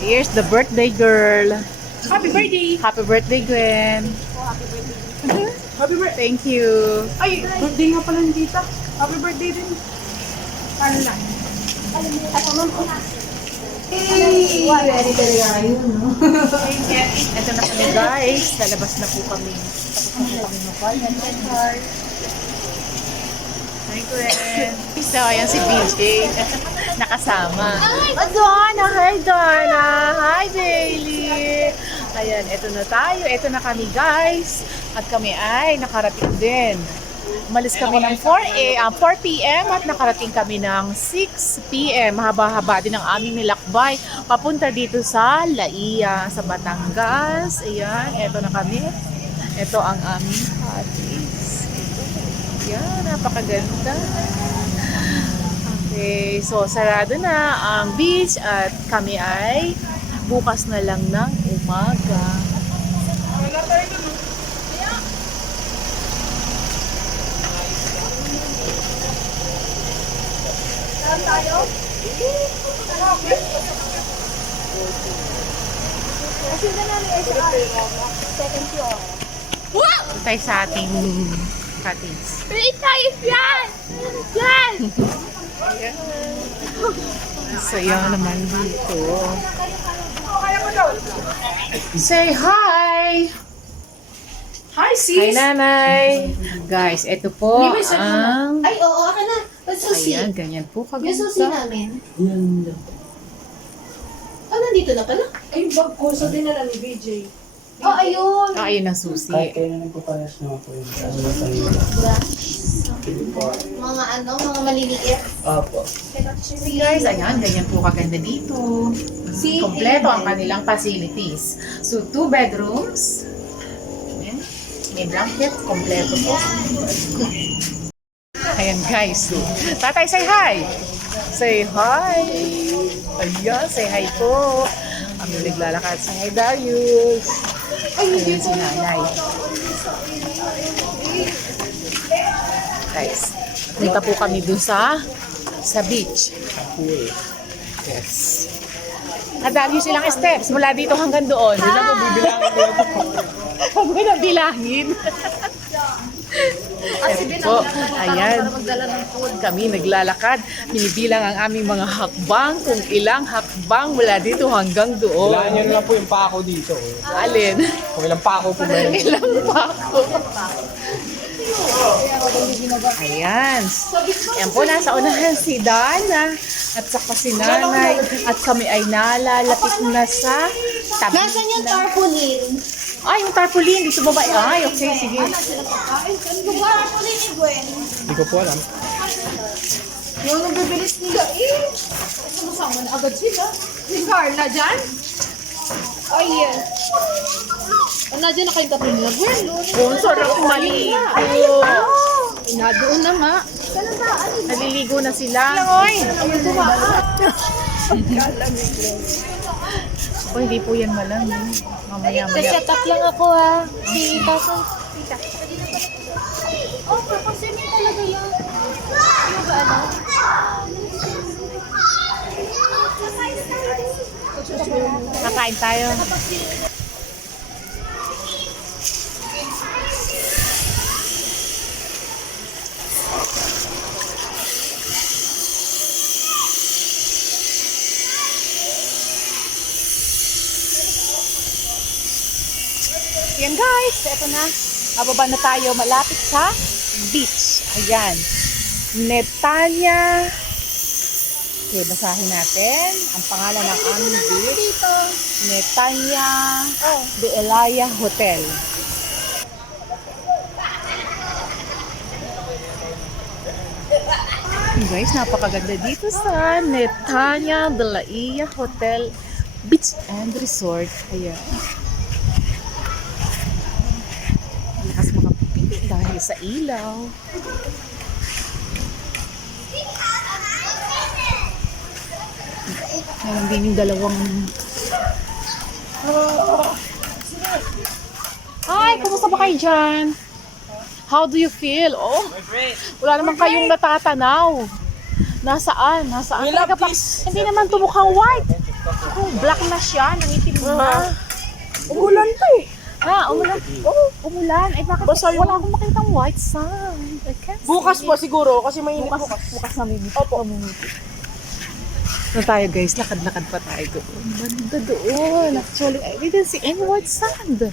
Here's the birthday girl. Happy birthday! Happy birthday, Gwen. Happy birthday! Thank you. Ay, birthday nga pala ni tita. Happy birthday din. Ano lang? Hey! Ready talaga kayo, no? Ito na kami, guys. Lalabas na po kami. Tapos na po kami mag-card. Hi, Gwen. So, ayan si BJ. Nakasama. Donna! Hi, Donna! Hi, Bailey! Ayan, ito na tayo. Ito na kami, guys. At kami ay nakarating din. Umalis kami ng 4 p.m. at nakarating kami ng 6 p.m. Haba-haba din ang aming nilakbay. Papunta dito sa Laia, sa Batangas. Ayan, eto na kami. Ito ang aming cottage. Ayan, napakaganda. Okay, so sarado na ang beach at kami ay bukas na lang ng umaga. Tayo? Kasi na namin ay sa second floor. Wow! Tayo sa ating cottage. Wait tayo yan! Yan! So, yan naman dito. Say hi! Hi, Hi, sis! nanay! Guys, ito po ang... Ay, oo, ako na. Ang susi. Ayan, ganyan po Yung susi kaganda. namin. Oh, nandito na pala? Ay, bag ko sa dinala ni BJ. Oh, ayun. Ah, ayun ang susi. Kahit kayo na nagpapalas naman po yun. Ano ba sa inyo? Mga mga maliliit. Apo. See guys, ayan, ganyan po kaganda dito. See? Kompleto ang kanilang facilities. So, 2 bedrooms. Ayan. May blanket, kompleto po. Ayan guys, so, tatay say hi! Say hi! Ayan, say hi po! Kami naglalakad. Say hi, Darius! Ayan si nanay. Guys, punta po kami dun sa beach. Pool. Yes. At Darius silang steps mula dito hanggang doon. Hindi na po bibilangin ko lang po. Huwag mo na bilangin. Po, ayan, kami naglalakad, binibilang ang aming mga hakbang, kung ilang hakbang mula dito hanggang doon. Bilangan nyo na lang po yung pako dito. Alin? Kung ilang pako po meron. Ilang pa ako. Ayan. Ayan po, nasa unahan si Dana at saka si Nanay at kami ay nalalapit na sa tabi. Nasaan yung tarpaulin? Ay, yung tarpaulin dito baba. Ay, okay, sige. Yung tarpaulin ni Gwen. Hindi ko po alam. Yung nabibilis nila eh. Sumusama na agad sila. Si Carla dyan? Ay, yes. Nandiyan na kayong tapo nila, Gwen. Oh, sarap maligo. Nadoon na nga. Naliligo na sila. Langoy! Oh, hindi po yan malamig. Mamaya-maya. Set up lang ako ha. Si Tata. Oh, papasin niya talaga yan. Yung ba ano? Kakain tayo. Yan guys, eto na. Bababa na tayo malapit sa beach. Ayan. Netanya. Okay, basahin natin ang pangalan ng aming beach. Netanya de Elaya Hotel. Guys, napakaganda dito sa Netanya de Elaya Hotel Beach and Resort. Ayan. Lakas makapipili dahil sa ilaw. Meron din yung dalawang... Hi, kumusta ba kayo dyan? How do you feel? Oh, wala naman kayong natatanaw. Nasaan? Nasaan? Talaga pa, hindi naman to mukhang white. Oh, black na siya, nangitim na. Umulan to eh. Ha, umulan. Oh, umulan. Eh, bakit wala akong makitang white sun? I can't see. Bukas po siguro kasi mainit bukas. Bukas na may opo. Na tayo guys, lakad-lakad pa tayo doon. Ganda doon. Actually, I didn't see any white sand.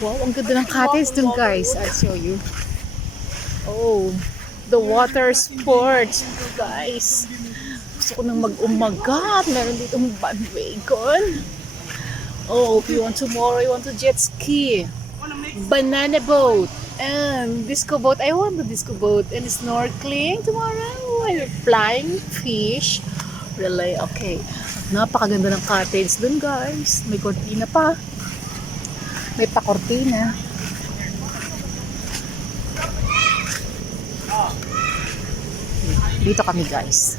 Wow, ang ganda ng cottage doon guys. I'll show you. Oh, the water sports guys. Gusto ko nang mag-umagat. Meron dito ng bandwagon. Oh, if you want tomorrow, you want to jet ski. Banana boat. And disco boat. I want the disco boat. And snorkeling tomorrow. And flying fish. Really? Okay. Napakaganda ng cottage dun guys. May kortina pa. May pa-kortina. Dito kami guys.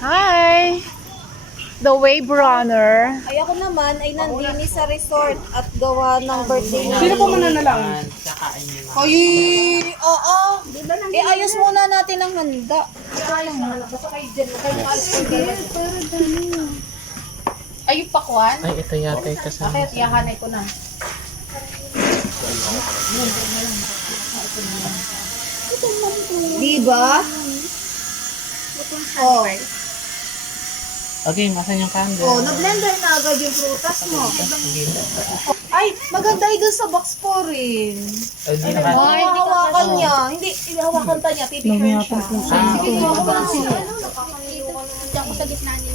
Hi! The Wave Runner. Ay ako naman ay nandini sa resort at gawa ng birthday niya. Sino po mananalang? Ay, oo. Eh, ayos muna natin ang handa. Ay, yung pakwan? Ay, ito yata yung kasama. Bakit? Yahanay ko na. Diba? Oh. Okay, masan yung candle? Oh, na-blender na agad yung prutas mo. Ay, maganda doon sa box po rin. Ay, hindi na Ay, hawakan niya. Hindi, hawakan pa niya. Pipicture siya. Sige, hawakan siya. Diyan ko sa gitna niya.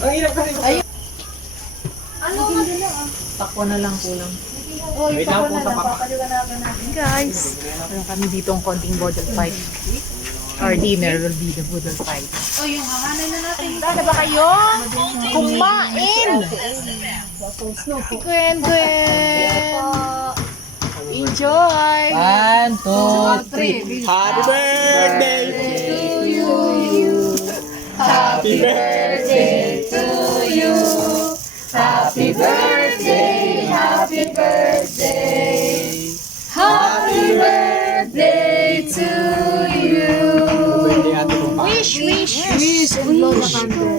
Ang hirap kasi. Takwa na lang kulang. Wait lang po sa papa. Guys, meron kami dito ang konting boodle fight. Our dinner will be the boodle fight. Oh, yung hahanay na natin. Sana ba kayo? Kumain! Gwen, Gwen! Enjoy! 1, 2, 3. Happy birthday to you. Happy birthday to you. Happy birthday, happy birthday. Happy birthday to you. Wish!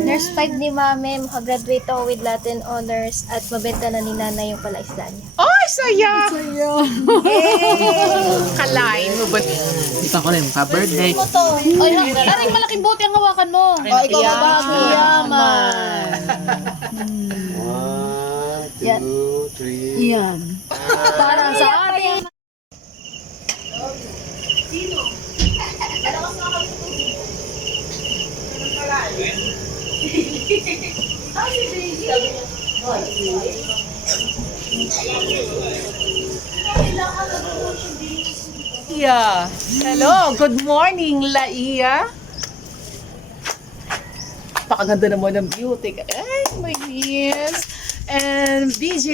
Nurse 5 ni Mami, makagraduate ako with Latin Honors at mabenta na ni Nanay yung palaisda niya. Ay, saya! Kalain mo ba? Ito ko rin, happy birthday. Ay, aring malaking bote ang hawakan mo. Oh, ikaw ba? Yaman! 1, 2, 3. Yan. Para sa ating... Yeah. Hello, good morning, Laia. Pakaganda naman ng view. Teka, ay, my niece. And BJ.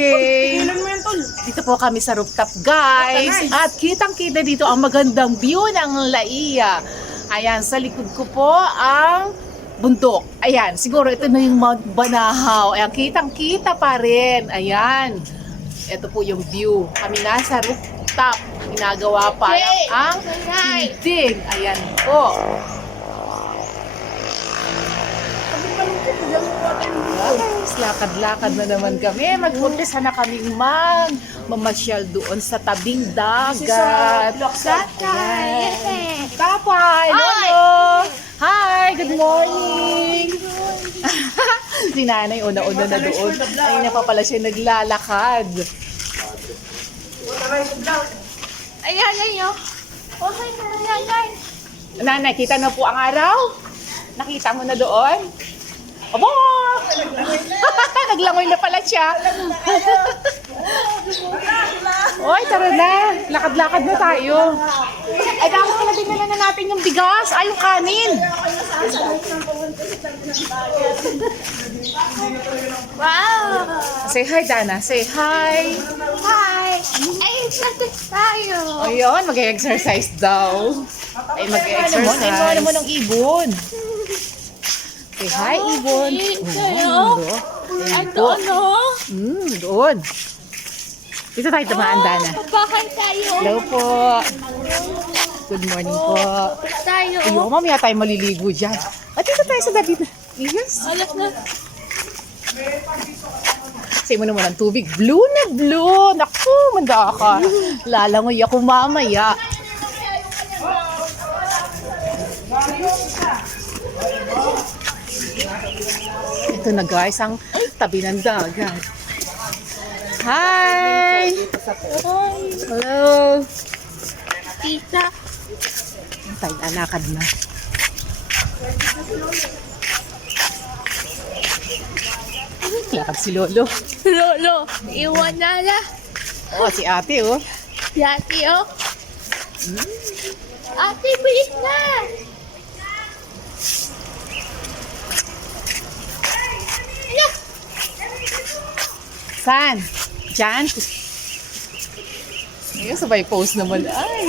Dito po kami sa rooftop, guys. At kitang-kita dito ang magandang view ng Laia. Ayan, sa likod ko po ang bundok. Ayan, siguro ito na yung Mount Banahaw. Ayan, kitang-kita pa rin. Ayan. Ito po yung view. Kami nasa rooftop. Ginagawa pa ang feeding. Ayan po. Guys, lakad-lakad na naman kami. Mag-umpisa na kaming mamasyal doon sa tabing dagat. Tapay! Lolo! Hi! Good morning! Si nanay, una-una na doon. Ayun na pa pala siya naglalakad. Ayan, ayan. Okay, ayan. Nanay, kita na po ang araw? Nakita mo na doon? Aba! Naglangoy na pala siya. Oy, tara na. Lakad-lakad na tayo. Ay, dapat pala dinala na natin yung bigas. Ay, yung kanin. Wow! Say hi, Dana. Say hi. Hi! exercise tayo. Ayun, mag-exercise daw. Ay, mag-exercise. Ano mo ng ibon? Say hi, ibon. Ito, ano? Doon. Dito tayo tumaan, Dana. Bahay tayo. Hello po. Good morning po. Tayo. Ayun, mamaya tayo maliligo dyan. At dito tayo sa gabi na. Yes. Alas na. Say mo naman ang tubig. Blue na blue. Naku, manda ka. Lalangoy ako mamaya. Ito na guys, ang tabi ng dagat. Hi! Hello! Tita. Tayo, alakad na. Lakad si Lolo. Lolo, iwan na na. Oh, si ate oh. Yati, oh. Ate, bilis na. Ala. Saan? Diyan? Ayun, sabay pose naman. Ay!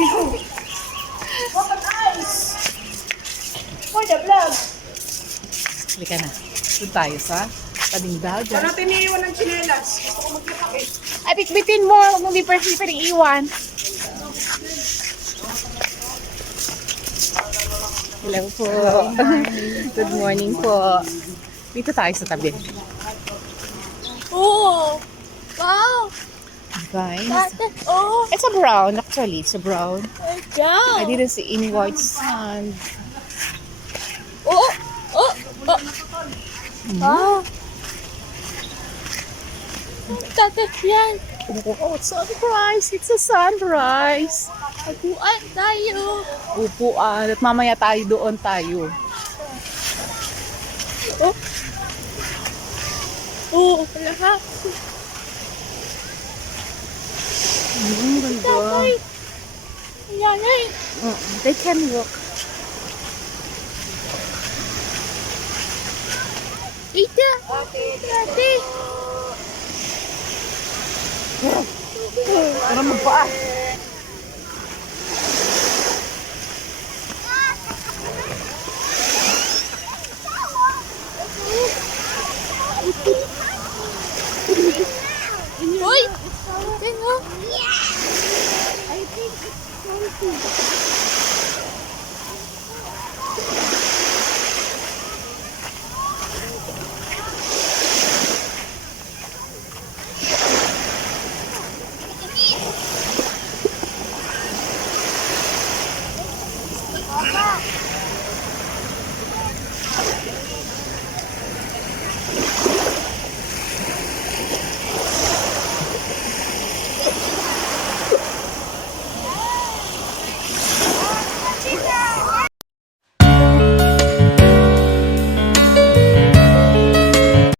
For the vlog. Halika na. Doon tayo sa tabing dagat. Ano tiniiwan ng chinelas? Gusto ko magkipak eh. Ay, bitbitin mo. Huwag mong pwedeng iwan. Hello po. Good morning po. Dito tayo sa tabi. Oh. Wow. Guys. Ate, oh. It's a brown actually. It's a brown. I Down. didn't see any white sand. Oh. Oh. Oh. Ah. Tate, yan. Oh, it's sunrise. It's a sunrise. Aguan tayo. Upuan. At mamaya tayo doon tayo. Oh. Oh, lahat. Ganda. Tatay. Yan ay. They can walk. Tita. Ate. Para magpaa. Uy. Tingnan.